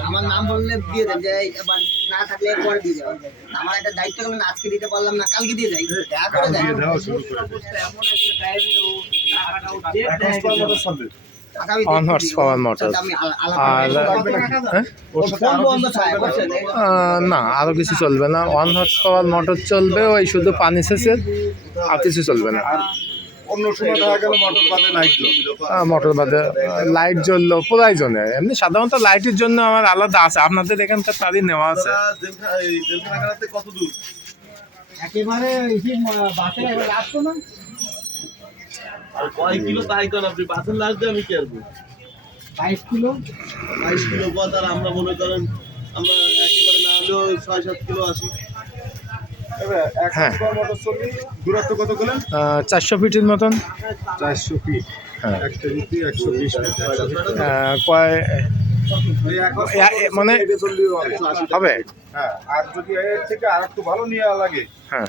আমার নাম বললে দিয়ে দেন যে এবার না থাকলে পরে দিয়ে যাবেন আমার একটা দায়িত্ব করলেন আজকে দিতে পারলাম না কালকে দিয়ে যাই দেখা করে দেন motor। আমি আলা- আর আলাদা হ্যাঁ? ওর ফোন বন্ধ থাকে বুঝছেন? আহ, না আরও কিছু চলবে না। ওয়ান হর্স পাওয়ার মোটর চলবে ওই শুধু পানি সেচের আর কিছু চলবে না। অন্য সময় দেখা গেল মোটর বাদে লাইট জ্বলবে আহ, মোটর বাদে লাইট জ্বললো প্রয়োজনে এমনি সাধারণত লাইটের জন্য আমার আলাদা আছে। আপনাদের এখানকার তারই নেওয়া আছে। কত দূর? একেবারে এই বাসে আসতো না? আর কয় কিলো তাই আপনি? বাসের লাগবে আমি কি আসব বাইশ কিলো। বাইশ কিলো আর আমরা মনে করেন আমরা একেবারে না হলেও ছয় সাত কিলো আসি। হ্যাঁ। দূরত্ব কত করলেন চারশো ফিটের মতন। চারশো ফিট। হ্যাঁ। কয় মানে হবে। হ্যাঁ আর যদি এর থেকে আর একটু ভালো নিয়ে লাগে হ্যাঁ।